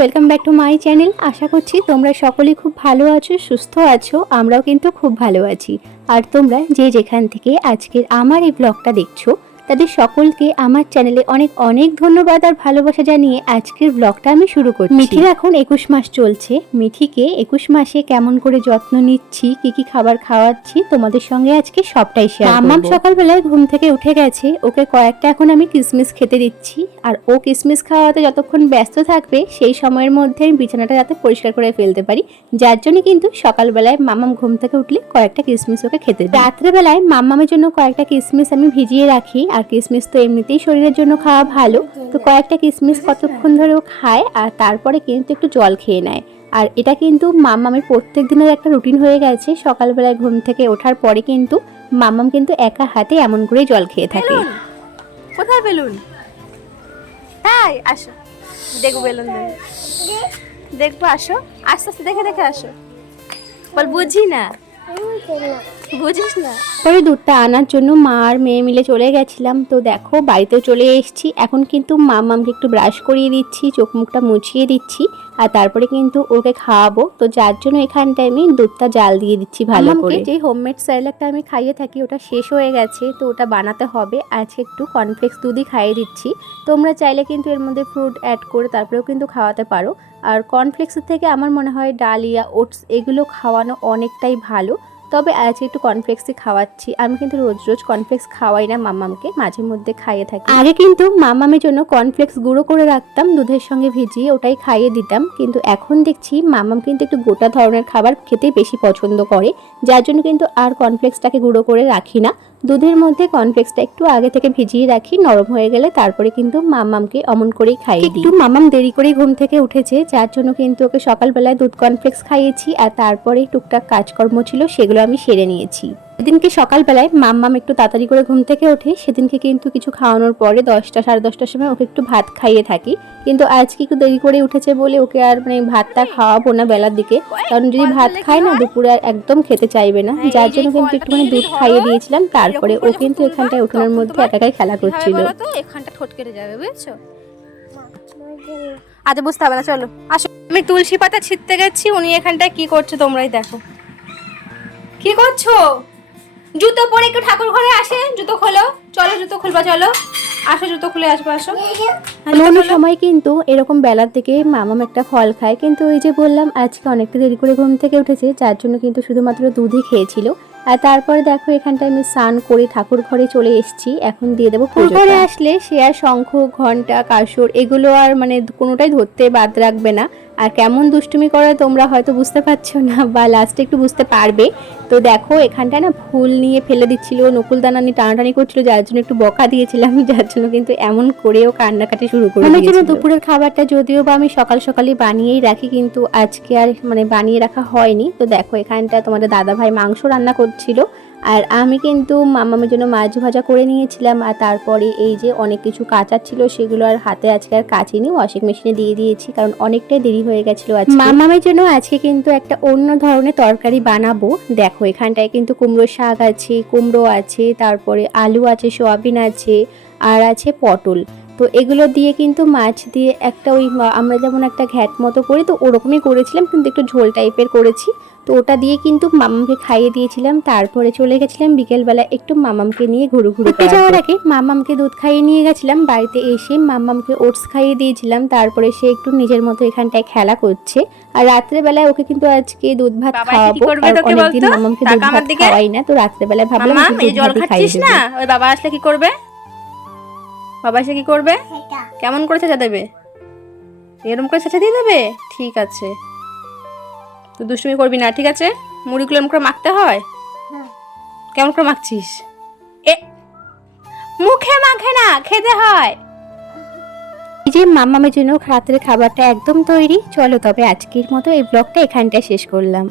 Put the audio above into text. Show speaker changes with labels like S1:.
S1: Welcome back to my channel আশা করছি তোমরা সকলেই খুব ভালো আছো, সুস্থ আছো, আমরাও কিন্তু খুব ভালো আছি। আর তোমরা যে যেখান থেকে আজকের আমার এই ব্লগটা দেখছ তাদের সকলকে আমার চ্যানেলে অনেক অনেক ধন্যবাদ আর ভালোবাসা জানিয়ে আজকের ব্লগটা আমি শুরু করছি। মিঠির এখন একুশ মাস চলছে। মিঠিকে একুশ মাসে কেমন করে যত্ন নিচ্ছি, কি কি খাবার খাওয়াচ্ছি, তোমাদের সঙ্গে আজকে সবটাই শেয়ার মাম্মাম সকালবেলায় ঘুম থেকে উঠে গেছে। ওকে কয়েকটা এখন আমি কিসমিস খেতে দিচ্ছি। আর ও কিসমিস খাওয়াতে যতক্ষণ ব্যস্ত থাকবে, সেই সময়ের মধ্যে আমি বিছানাটা যাতে পরিষ্কার করে ফেলতে পারি। যার জন্য কিন্তু সকালবেলায় মাম্মাম ঘুম থেকে উঠলে কয়েকটা কিসমিস ওকে খেতে রাত্রেবেলায় মাম্মামের জন্য কয়েকটা কিসমিস আমি ভিজিয়ে রাখি। আর কিসমিস তো এমনিতেই শরীরের জন্য খাওয়া ভালো। তো কয়েকটা কিসমিস কতক্ষণ ধরেও খায় আর তারপরে কিন্তু একটু জল খেয়ে নেয়। আর এটা কিন্তু মামামের প্রত্যেক দিনের একটা রুটিন হয়ে গেছে। সকালবেলায় ঘুম থেকে ওঠার পরে কিন্তু মাম্মাম কিন্তু একা হাতে এমন করেই জল খেয়ে থাকে।
S2: কোথায় বেলুন? তাই আসো। দেখব বেলুন দেখব, আসো। আস্তে আস্তে দেখে দেখে আসো। বল, বুঝি না। বুঝিস না।
S1: পরে দুধটা আনার জন্য মা আর মেয়ে মিলে চলে গেছিলাম। তো দেখো বাড়িতেও চলে এসেছি। এখন কিন্তু মামামকে একটু ব্রাশ করিয়ে দিচ্ছি চোখ মুখটা মুছিয়ে দিচ্ছি আর তারপরে কিন্তু ওকে খাওয়াবো। তো যার জন্য এখানটায় আমি দুধটা জাল দিয়ে দিচ্ছি ভালো করে। যে হোমমেড স্যালাডটা আমি খাইয়ে থাকি ওটা শেষ হয়ে গেছে তো ওটা বানাতে হবে। আজকে একটু কর্নফ্লেক্স দুধই খাইয়ে দিচ্ছি। তোমরা চাইলে কিন্তু এর মধ্যে ফ্রুট অ্যাড করে তারপরেও কিন্তু খাওয়াতে পারো। আর কর্নফ্লেক্সের থেকে আমার মনে হয় ডালিয়া ওটস এগুলো খাওয়ানো অনেকটাই ভালো। তবে আজকে একটু কর্নফ্লেক্সই খাওয়াচ্ছি। আমি কিন্তু রোজ রোজ কর্নফ্লেক্স খাওয়াই না, মামামকে মাঝে মধ্যে খাইয়ে থাকি। আগে কিন্তু মামামের জন্য কর্নফ্লেক্স গুঁড়ো করে রাখতাম, দুধের সঙ্গে ভিজিয়ে ওটাই খাইয়ে দিতাম। কিন্তু এখন দেখছি মামাম কিন্তু একটু গোটা ধরনের খাবার খেতে বেশি পছন্দ করে, যার জন্য কিন্তু আর কর্নফ্লেক্সটাকে গুঁড়ো করে রাখি না। দুধের মধ্যে কর্নফ্লেক্সটা একটু আগে থেকে ভিজিয়ে রাখি নরম হয়ে গেলে তারপরে কিন্তু মামামকে অমন করেই খাই দিই। একটু মামাম দেরি করেই ঘুম থেকে উঠেছে যার জন্য কিন্তু ওকে সকালবেলায় দুধ কর্নফ্লেক্স খাইয়েছি আর তারপরে টুকটাক কাজকর্ম ছিল সেগুলো আমি সেরে নিয়েছি। সেদিনকে সকালবেলায় মাম্মাম একটু তাড়াতাড়ি করে ঘুম থেকে ওঠে। সেদিনকে কিন্তু কিছু খাওয়ানোর পরে দশটা, সাড়ে দশটার সময় ওকে একটু ভাত খাইয়ে থাকি। কিন্তু আজকে একটু দেরি করে উঠেছে বলে ওকে আর মানে ভাতটা খাওয়াবো না বেলার দিকে। কারণ যদি ভাত খায় না, দুপুরে আর একদম খেতে চাইবে না। যার জন্য কিন্তু একটুখানি দুধ খাইয়ে দিয়েছিলাম। তারপরে ও কিন্তু এখানটায় উঠোনের মধ্যে একা একাই খেলা করছিল।
S2: বুঝছ? আচ্ছা বুঝতে হবে না, চলো। আসো, আমি তুলসী পাতা ছিঁড়তে গেছি, উনি এখানটায় কি করছ তোমরাই দেখো। কি করছ? জুতো পরে একটু ঠাকুর ঘরে আসে জুতো খোলো। চলো জুতো খুলবা চলো। আসো জুতো খুলে আসব আসো। হ্যাঁ,
S1: অন্য
S2: খোলো।
S1: সময় কিন্তু এরকম বেলার থেকে মামাম একটা ফল খায় কিন্তু ওই যে বললাম আজকে অনেকটা দেরি করে ঘুম থেকে উঠেছে যার জন্য কিন্তু শুধুমাত্র দুধই খেয়েছিল। আর তারপরে দেখো এখানটায় আমি স্নান করে ঠাকুর ঘরে চলে এসেছি এখন দিয়ে দেবো ঘরে আসলে সে আর শঙ্খ ঘণ্টা কাসর এগুলো আর মানে কোনোটাই ধরতে বাদ রাখবে না। আর কেমন দুষ্টুমি করে তোমরা হয়তো বুঝতে পারছ না বা লাস্টে একটু বুঝতে পারবে। তো দেখো এখানটায় না ফুল নিয়ে ফেলে দিচ্ছিল নকুলদানা নিয়ে টানাটানি করছিল যার জন্য একটু বকা দিয়েছিলাম যার জন্য কিন্তু এমন করেও কান্নাকাটি শুরু করে আমার জন্য দুপুরের খাবারটা যদিও বা আমি সকাল সকালই বানিয়েই রাখি কিন্তু আজকে আর মানে বানিয়ে রাখা হয়নি। তো দেখো এখানটা তোমাদের দাদা ভাই মাংস রান্না করছিল আর আমি কিন্তু মামামের জন্য মাছ ভাজা করে নিয়েছিলাম, আর তারপরে এই যে অনেক কিছু কাঁচার ছিল সেগুলো আর হাতে আজকে আর কাচিনি ওয়াশিং মেশিনে দিয়ে দিয়েছি, কারণ অনেকটাই দেরি হয়ে গেছিল আজকে। মামামের জন্য আজকে কিন্তু একটা অন্য ধরনের তরকারি বানাবো। দেখো, এখানটায় কিন্তু কুমড়ো শাক আছে, কুমড়ো আছে, তারপরে আলু আছে, সোয়াবিন আছে, আর আছে পটল। তো এগুলো দিয়ে কিন্তু মাছ দিয়ে একটা ওই, আমরা যেমন একটা ঘ্যাট মতো করি তো ওরকমই করেছিলাম, কিন্তু একটু ঝোল টাইপের করেছি। তো ওটা দিয়ে কিন্তু মামামকে খাইয়ে দিয়েছিলাম। তারপরে চলে গেছিলাম বিকেলবেলা একটু মামামকে নিয়ে ঘুরু ঘুরু করতে যাওয়ার আগে মামামকে দুধ খাইয়ে নিয়ে গেছিলাম। বাড়িতে এসে মামামকে ওটস খাইয়ে দিয়েছিলাম। তারপরে সে একটু নিজের মতো এখানটায় খেলা করছে। আর রাত্রেবেলায় ওকে কিন্তু আজকে দুধ ভাত খাওয়াবো। আর অনেকদিন মামামকে দুধ ভাত খাওয়াই না। তো রাত্রেবেলায় ভাবলাম
S2: মামা এই জল খাচ্ছিস না? ওই বাবা আসলে কি করবে? বাবা এসে কি করবে? কেমন করে চেঁচা দেবে? এরম করে চেঁচা দিয়ে দেবে? ঠিক আছে। তো দুষ্টুমি করবি না ঠিক আছে? মুড়িগুলো এমন করে মাখতে হয়। কেমন করে মাখছিস? এ মুখে মাখে না খেতে হয়।
S1: এই যে মামামের জন্য রাতের খাবারটা একদম তৈরি চলো তবে আজকের মতো এই ব্লগটা এখানটায় শেষ করলাম।